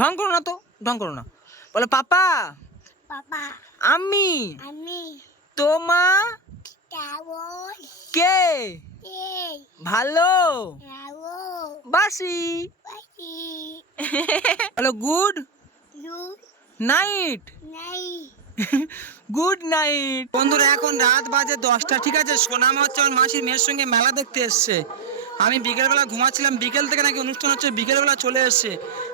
ঢং করো না তো ঢং করো না। বলো পাপা বাবা আমি আমি তোমা কে? ভালো বাসি। বলো গুড নাইট। Good night. বন্ধুরা এখন রাত বাজে দশটা। ঠিক আছে সোনামা হচ্ছে আমার মাসির মেয়ের সঙ্গে মেলা দেখতে এসছে। আমি বিকেলবেলা ঘুমাচ্ছিলাম। বিকেল থেকে নাকি অনুষ্ঠান হচ্ছে, বিকেলবেলা চলে এসছে।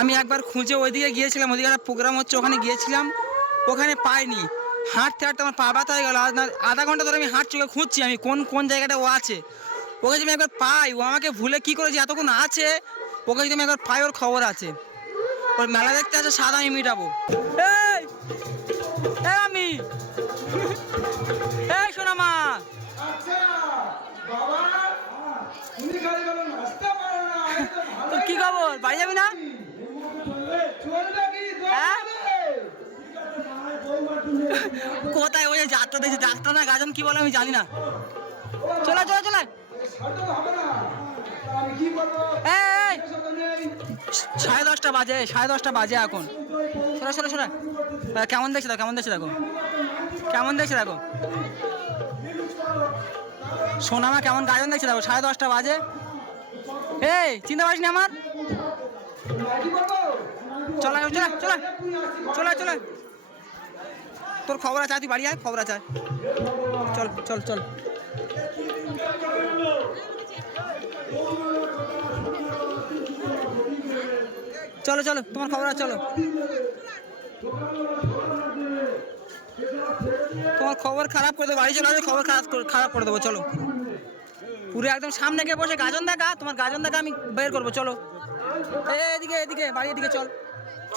আমি একবার খুঁজে ওইদিকে গিয়েছিলাম, ওইদিকে একটা প্রোগ্রাম হচ্ছে, ওখানে গিয়েছিলাম। ওখানে পাইনি। হাঁটতে হাঁটতে আমার পা ব্যথা হয়ে গেল। আধা ঘণ্টা ধরে আমি হাঁট চোখে খুঁজছি, আমি কোন কোন জায়গাটা ও আছে। ওকে যদি আমি একবার পাই, ও আমাকে ভুলে কী করেছে এতক্ষণ আছে, ওকে যদি আমি একবার পাই, ওর খবর আছে। ওর মেলা দেখতে আছে, সাদা আমি মিটাবো। আমি। এই শোনা মা আচ্ছা বাবা। তো কি খবর? বাড়ি যাবি না? হ্যাঁ? কোথায় ওই যে যাত্রা দেখছি যাত্রা না গাজন কি বলে আমি জানি না। চলে চলে চলে। সাড়ে দশটা বাজে সাড়ে দশটা বাজে এখন। শোনা শোনা শোনা কেমন দেখছে দেখো কেমন দেখছে দেখো? কেমন দেখছে দেখো? সোনামা, কেমন গাজন দেখছে? দেখো, সাড়ে দশটা বাজে। এই, চিন্তা পারিস না আমার? চলে চলে চলে চলে চলে। তোর খবর আছে তুই বাড়ি আয়, খবর আছে চল চল চল। চলো চলো, তোমার খবর আছে, চলো। তোমার খবর খারাপ করে দেবো, বাড়ি চলে আসবে, খবর খারাপ খারাপ করে দেবো, চলো। পুরো একদম সামনে গিয়ে বসে, গাজন দেখা, তোমার গাজন দেখা আমি বের করব, চলো। এদিকে এদিকে বাড়ি এদিকে চল।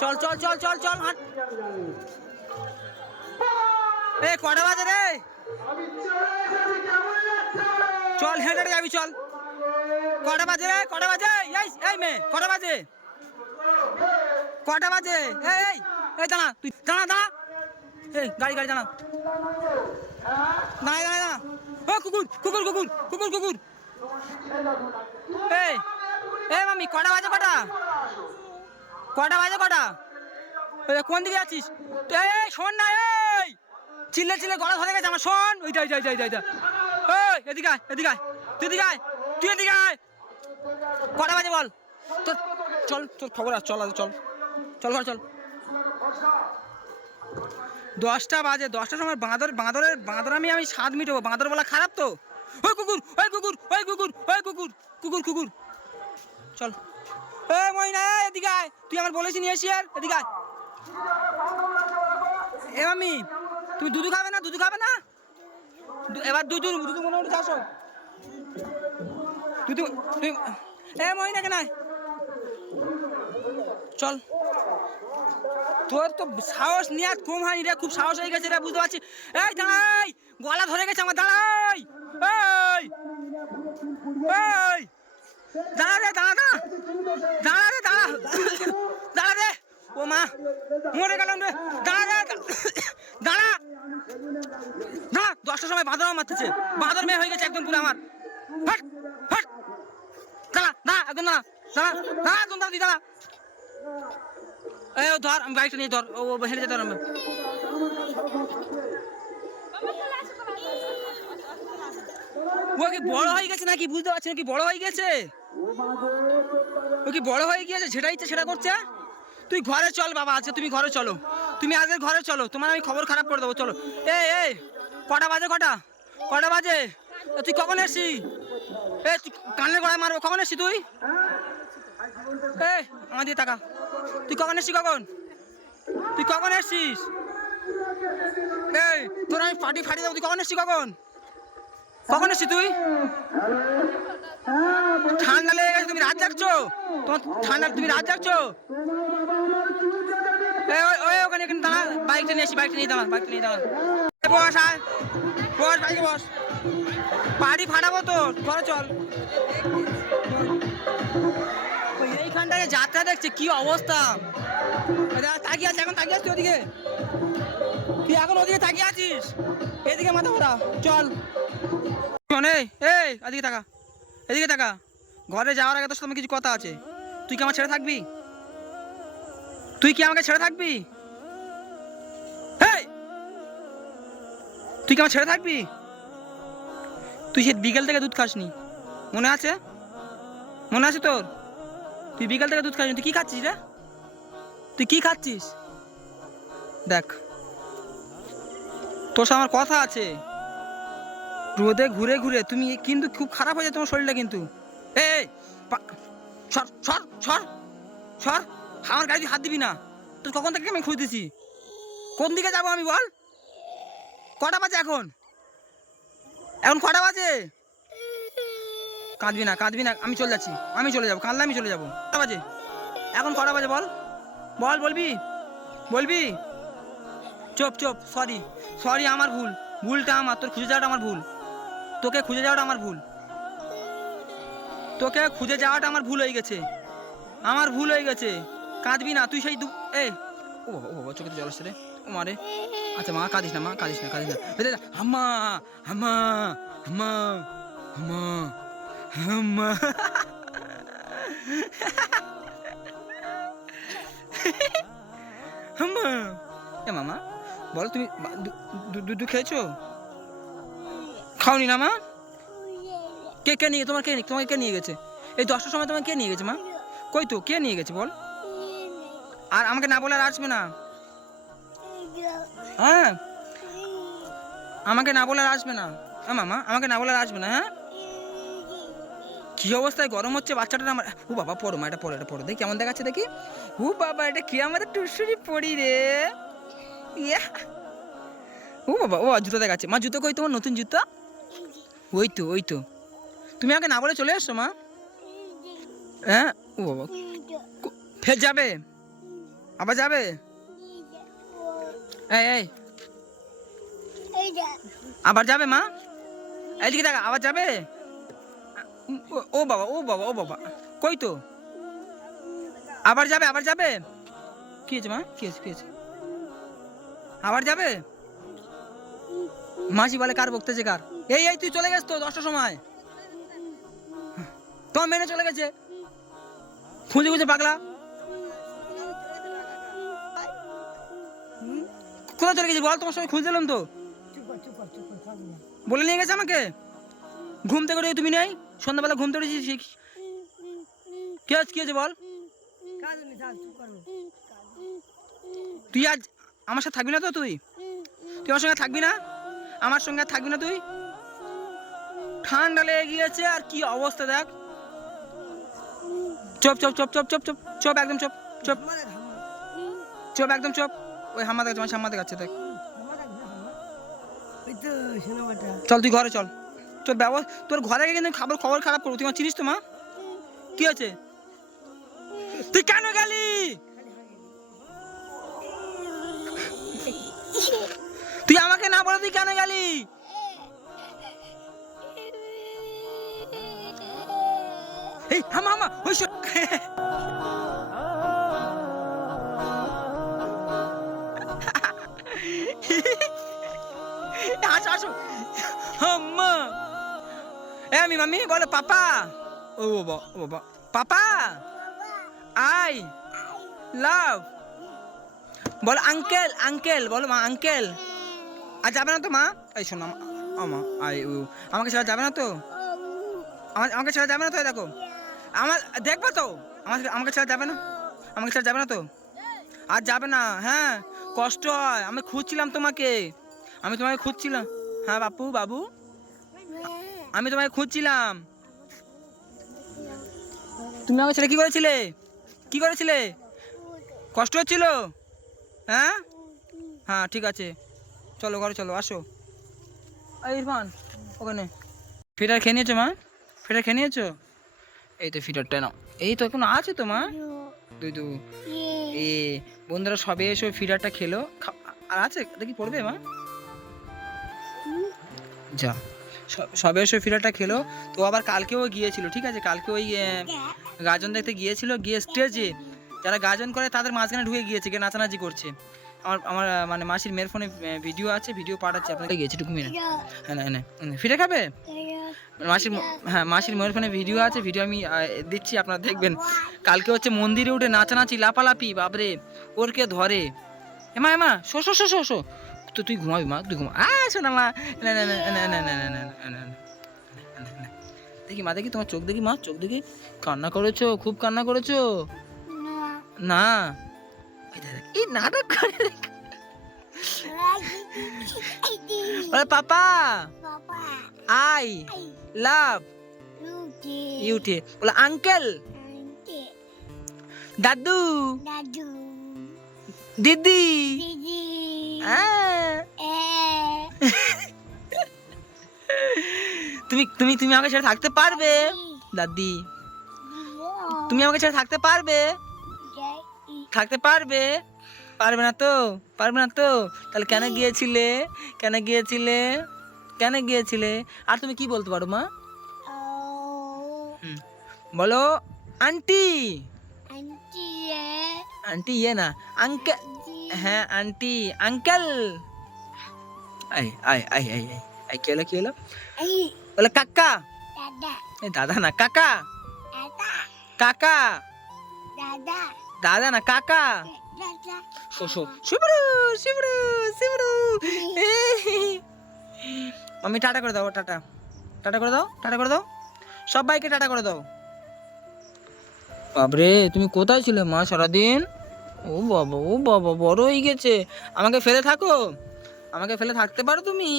চল চল চল চল চল, হাট। এ, কটা বাজে রে? চলে, হেঁটে যাবি, চল। কটা বাজে রে? কটা বাজে? এই মেয়ে, কটা বাজে? কটা বাজে? এই এই, দাঁড়া, তুই দাঁড়া দাঁড়া। এই, গাড়ি গাড়ি, দাঁড়া। দাঁড়া দাঁড়া দাঁড়া ও, কুকুর কুকুর কুকুর কুকুর কুকুর। এই এই মামি কটা বাজে কটা? কটা বাজে কটা? কোন দিকে যাচ্ছিস? এই শোন না, এই। চিল্লে চিল্লে গলা ধরে গেছে আমার, শোন। ওইটা ওইটা ওইটা ওইটা ওইটা। ওই এদিকে আয় এদিকে আয়, তুই এদিকে আয়, তুই এদিকে আয়। কটা বাজে বল? তোর চল, তোর খবর আছে চল আগে, চল। চল, ঘর, চল। দশটা বাজে, দশটার সময় বাঁদর, বাঁদরের, বাঁদর আমি আমি স্বাদ মিটবো বাঁদর বলা খারাপ তো? ওই কুকুর ওই কুকুর ওই কুকুর ওই কুকুর কুকুর কুকুর। চল। এই ময়না এদিকে আয়। তুই আমার বলেছি নিয়ে এসি আর, এদিকে আয়। এ মামি তুমি দুধু খাবে না, দুধু খাবে না? এবার দুধু দুধু মনে মনে চাষো দুধু তুই এ মহিনা কেন? চল। তোর তো সাহস নিয়ে কম হয়নি রে, খুব সাহস হয়ে গেছে রে, বুঝতে পারছি। এই, দাঁড়াই, গলা ধরে গেছে আমার, দাঁড়াই। এই এই, দাঁড়া রে, দাঁড়া দাঁড়া। দাঁড়া রে, দাঁড়া। দাঁড়া রে। ও মা, মরে গেলাম রে। দাঁড়া রে দাঁড়া। দাঁড়া, দশটার সময় বাঁদর আমার মারতেছে। বাঁদর মেয়ে হয়ে গেছে একদম পুরো আমার। হাট হাট। দাঁড়া দাঁড়া, একদম দাঁড়া। দাঁড়া দাঁড়া, একদম দাঁড়া দাঁড়া। ও ধর আমি গাড়িটা নিয়ে ধর ও হেঁটে যেতে আমি ও কি বড় হয়ে গেছে নাকি? বুঝতে পারছি না কি বড় হয়ে গেছে? ও কি বড় হয়ে গিয়েছে? যেটা ইচ্ছে সেটা করছে? তুই ঘরে চল বাবা আজকে তুমি ঘরে চলো। তুমি আজকে ঘরে চলো তোমার আমি খবর খারাপ করে দেবো চলো। এই এই কটা বাজে কটা? কটা বাজে? এ, তুই কখন এসছি? এ কানের গড়ায় মারবো কখন এসছি তুই? এই আমার দিয়ে টাকা তুই কখন এসছি কখন? তুই কখন এসছিস? এই, তোর আমি ফাটি ফাটি দেবো, তুই কখন এসছি কখন? কখন এসছি তুই? ঠান্ডা লেগে গেছে, তুমি রাত জাগছো? তোমার ঠান্ডা, তুমি রাত জাগছো? ওই ওখানে, এখানে দাঁড়া, বাইকটা নিয়ে এসি বাইকটা নিয়ে দাঁড়া, বাইকটা নিয়ে দাঁড়া। বস, আয়। বস, বাইকে বস। পাড়ি ফাটাবো তো, ঘরে চল। যাত্রা দেখছে, কি অবস্থা? তাকিয়ে আছে, এখন তাকিয়ে আছিস ওদিকে। তুই এখন ওদিকে তাকিয়ে আছিস? এদিকে মাথা ভরা চল। এই এদিকে তাকা এদিকে তাকা। ঘরে যাওয়ার আগে তোর সাথে কিছু কথা আছে। তুই কি আমার ছেড়ে থাকবি? তুই কি আমাকে ছেড়ে থাকবি! তুই কি আমার ছেড়ে থাকবি? তুই সে বিকেল থেকে দুধ খাসনি। মনে আছে? মনে আছে তোর? তুই বিকেল থেকে দুধ খাসনি তুই কি খাচ্ছিস রে? তুই কি খাচ্ছিস? দেখ, তোর সাথে আমার কথা আছে। রোদে ঘুরে ঘুরে, তুমি কিন্তু খুব খারাপ হয়ে যায় তোমার শরীরটা কিন্তু। এই সর সর সর সর, আমার গাড়ি হাত দিবি না। তুই কখন থেকে আমি খুঁজতেছি কোন দিকে যাব আমি বল? কটা বাজে এখন? এখন কটা বাজে? কাঁদবি না কাঁদবি না আমি চলে যাচ্ছি আমি চলে যাব কাঁদলে আমি চলে যাব। কটা বাজে? এখন কটা বাজে বল? বল বলবি? বলবি? চুপ চুপ সরি সরি আমার ভুল ভুলটা আমার তোর খুঁজে যাওয়াটা আমার ভুল তোকে খুঁজে যাওয়াটা আমার ভুল তোকে খুঁজে যাওয়াটা আমার ভুল হয়ে গেছে আমার ভুল হয়ে গেছে কাঁদবি না তুই সেই দু এ ও বাবা, ও বাবা চোখে তো জল আসছে রে ও মারে আচ্ছা মা কাঁদিস না মা কাঁদিস না কাঁদিস না হাম্মা হাম্মা হাম্মা হাম্মা হাম্মা এ মামা, বল তুমি দুধ খেয়েছো? খাওনি না মা? কে কে নিয়ে, তোমার কে তোমাকে কে নিয়ে গেছে? এই দশটার সময় তোমাকে কে নিয়ে গেছে মা? কই তো, কে নিয়ে গেছে বল? আর আমাকে না বলে আর আসবে না? হ্যাঁ? আমাকে না বলে আর আসবে না। হ্যাঁ মামা, আমাকে না বলে আর আসবে না হ্যাঁ? কি অবস্থায় গরম হচ্ছে বাচ্চাটা আমার ও বাবা, পড়ো মা, এটা পড়ো এটা পড়ো, দেখি কেমন দেখাচ্ছে, দেখি। ও বাবা, এটা কি আমাদের টুসুরি পড়ি রে? ও বাবা, ও জুতো দেখাচ্ছে। মা, জুতো কই তোমার? নতুন জুতো? ওই তো ওই তো। তুমি আগে না বলে চলে এসছো মা। হ্যাঁ? ও বাবা ফের যাবে? আবার যাবে? এই এই। আবার যাবে, মা? এইদিকে দেখা, আবার যাবে? ও- বাবা, ও বাবা ও বাবা। কই তো? আবার যাবে আবার যাবে? কি হয়েছে মা? কি হয়েছে কি হয়েছে? আবার যাবে? মাসি বলে কার বকতেছে কার। এই এই, তুই চলে গেছ তো দশটার সময়। তোমার মেনে চলে গেছে। খুঁজে খুঁজে পাগলা। কোথায় চলে গেছি বল? তোমার সঙ্গে খুঁজে দিলাম তো। বলে নিয়ে গেছে আমাকে? ঘুম থেকে তুমি নেই? সন্ধ্যাবেলা ঘুম থেকে উঠেছি সে- কে আছে কি আছে বল? তুই আজ আমার সাথে থাকবি না তো তুই? তুই আমার সঙ্গে থাকবি না? আমার সঙ্গে আর থাকবি না তুই? ঠান্ডা লেগে গিয়েছে আর কি অবস্থা দেখ। চপ চপ চপ চপ চপ চপ চপ একদম চপ চপ। চপ একদম চপ। ওই হাম্মা দেখাচ্ছে আমার হাম্মা দেখাচ্ছে দেখ। চল তুই ঘরে চল। তোর ব্যবস্থা তোর ঘরে গিয়ে কিন্তু খাবার, খবর খারাপ করব। তুই আমার চিনিস তো, মা? কি আছে তুই কেন গেলি? তুই আমাকে না বলে তুই কেন গেলি? এই, হামা হামা, ওই আসো আসো এ, আমি মাম্মি, বলো, পাপা। ও বাবা ও বাবা পাপা? I, love. Ball, uncle uncle, বলো, মা, আঙ্কেল। আর যাবে না তো, মা? এই শোনো, আমা- আই ও আমাকে ছাড়া যাবে না তো? আমার, আমাকে ছাড়া যাবে না তো দেখো। আমার, দেখবে তো? আমাকে আমাকে ছাড়া যাবে না? আমাকে ছাড়া যাবে না তো? আর যাবে না হ্যাঁ? কষ্ট হয়। আমি খুঁজছিলাম তোমাকে। আমি তোমাকে খুঁজছিলাম। হ্যাঁ বাপু, বাবু? আমি তোমাকে খুঁজছিলাম। তুমি আমাকে ছেলে কি করেছিলে? কি করেছিলে? কষ্ট হচ্ছিল? হ্যাঁ? হ্যাঁ ঠিক আছে। চলো, ঘরে চলো, আসো। ইরফান, ওখানে। ফিটার খেয়ে নিয়েছো, মা? ফিটার খেয়ে নিয়েছো? এই তো ফিটারটা নাও। এই তো এখন আছে তো, মা? দুই, দু। এ, বন্ধুরা সবে এসে ওই ফিডারটা খেলো। আর আছে? দেখি পড়বে, মা? যা। সব- সবে এসে ওই ফিডারটা খেলো। তো আবার কালকেও গিয়েছিল ঠিক আছে? কালকে ওই গাজন দেখতে গিয়েছিল গিয়ে স্টেজে যারা গাজন করে তাদের মাঝখানে ঢুকে গিয়েছে গিয়ে নাচানাচি করছে। আমার আমার মানে মাসির মেয়ের ফোনে ভিডিও আছে ভিডিও পাঠাচ্ছে আপনাকে গিয়েছে একটু ঘুমিয়ে হ্যাঁ না হ্যাঁ ফিরে খাবে? মাসির হ্যাঁ মাসির ময়ের ফোনে ভিডিও আছে ভিডিও আমি দিচ্ছি আপনারা দেখবেন। কালকে হচ্ছে মন্দিরে উঠে নাচানাচি লাপালাপি বাবরে ওর কে ধরে। এমা এমা শো শো শো শো শো। তো তুই ঘুমাবি মা তুই ঘুমা আ শোনা মা না না না না না না না না দেখি মা দেখি তোমার চোখ দেখি মা চোখ দেখি কান্না করেছ খুব কান্না করেছ না এই নাটক করে। বলে পাপা আই লাভ ইউটে বলে আঙ্কেল দাদু Dadu, দিদি। তুমি তুমি তুমি আমাকে ছেড়ে থাকতে পারবে। দাদি। তুমি আমাকে ছেড়ে থাকতে পারবে। থাকতে পারবে। পারবে না তো? পারবে না তো? তাহলে কেন গিয়েছিলে? কেন গিয়েছিলে? কেন গিয়েছিলে? আর তুমি কি বলতে পারো মা? বলো আন্টি। eh, আন্টি ইয়ে না আঙ্কেল হ্যাঁ আন্টি আঙ্কেল আই আই আই আই আই আই কি হলো কি হলো বলে কাকা দাদা না কাকা কাকা দাদা না কাকা আমি টাটা করে দাও টাটা টাটা করে দাও টাটা করে দাও সবাইকে টাটা করে দাও বাবরে তুমি কোথায় ছিলে মা সারাদিন? ও বাবা ও বাবা বড় হয়ে গেছে। আমাকে ফেলে থাকো। আমাকে ফেলে থাকতে পারো তুমি?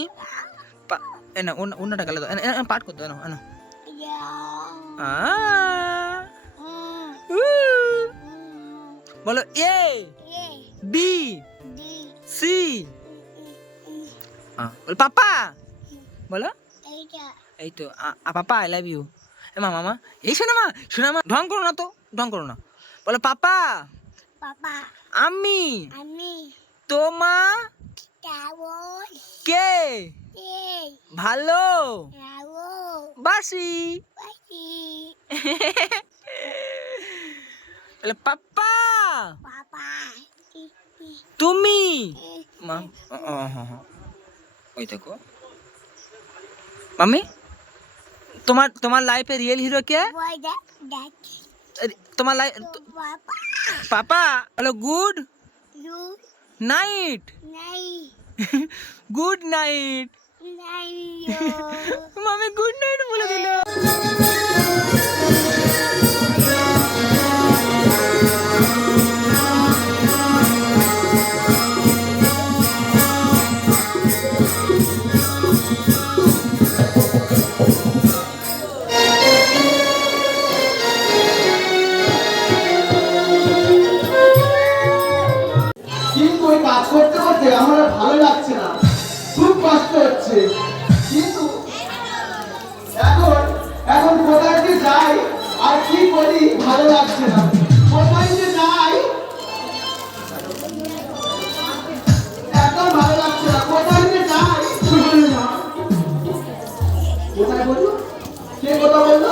না অন্য অন্যটা গেলে দাও। না, না, পাঠ করতে না। Hmm. বলো এ বি সি। বলো পাপা। বলো। এই তো পাপা আই লাভ ইউ মা মামা এই শোনা মা শোনা মা ঢং করো না তো ঢং করো না। বলে পাপা Papa, আমি Ami, তোমা কে? ভালো। বাসি। বলে পাপা I, তুমি? মা ও, ও, হ, হ। ওই দেখো। মামি তোমার তোমার লাইফে রিয়েল হিরো কে Boy, that, that, তোমার লাইফ Papa, পাপা বলো good you, night Nai, good night Nai, yo. মামি গুড নাইট বলে দিল ওই কাজ করতে করতে আমার ভালো লাগছে না। খুব কষ্ট হচ্ছে। কিন্তু এখন এখন কোথায় যে যাই, আর কি করি, ভালো লাগছে না। কোথায় যে যাই একদম ভালো লাগছে না। কোথায় যে যাই কোথায় বলল কে কথা বলল?